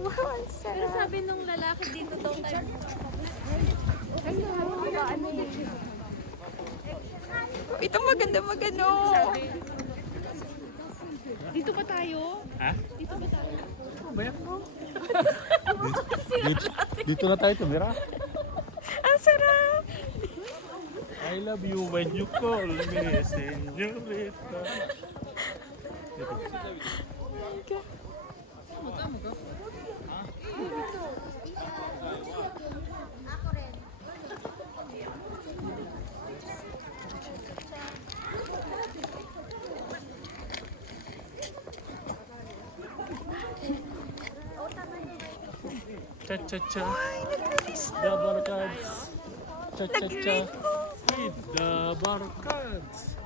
Wow, ang Pero sarap. sabi nung lalaki dito daw tayo. Hello. Ito maganda magano. Dito ba tayo? Ha? Dito ba tayo? Dito na tayo tumira. Ang sarap. I love you when you call me, señorita. Cha-cha-cha. The barkads. Cha-cha-cha. With the barkads.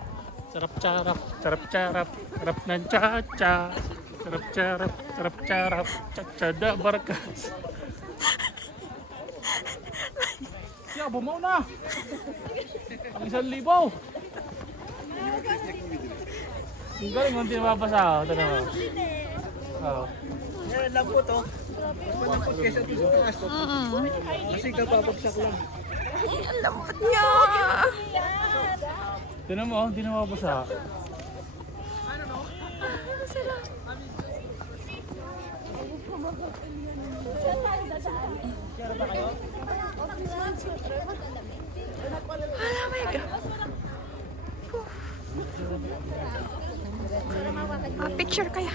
Sarap-charap, sarap-charap, sarap ng cha-cha. Sarap-charap, sarap-charap, cha-cha the barkads. Ya, bumaw na! Ang 1,000. Ang galing, hindi mabasa. Ito naman. Oo. Yan lang po to. Malambot kaysa ito sa taas. Kasi kapapagsak lang. Ang lambot niya. Ito naman, hindi na mabasa. Ang sarap. Oh my God. Picture kaya.